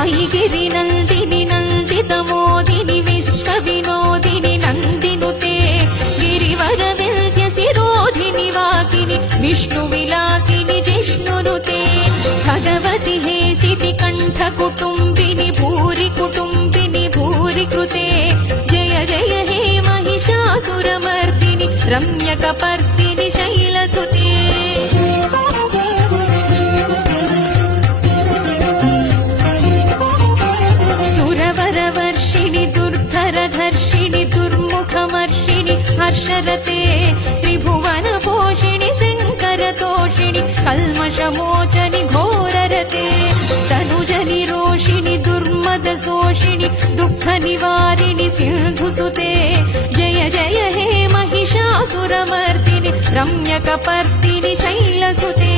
ऐगिरि नन्दिनि नन्दितमोदिनि विश्वविनोदिनि नन्दिनुते गिरिवरविन्ध्यसिरोधिनि वासिनि विष्णुविलासिनि जिष्णुनुते भगवति हेशिति कण्ठकुटुम्बिनि भूरि कुटुम्बिनि भूरि कृते जय जय हे महिषासुरमर्दिनि रम्यकपर्दिनि शैलसुते सुरवरवर्षिणि दुर्धरधर्षिणि दुर्मुखमर्षिणि हर्षरते त्रिभुवनपोषिणि शङ्करतोषिणि कल्मषमोचनि घोररते तनुजनिरोषिणि दुर्मदशोषिणि दुःखनिवारिणि सिन्धुसुते जय जय हे महिषासुरमर्दिनि रम्यकपर्दिनि शैलसुते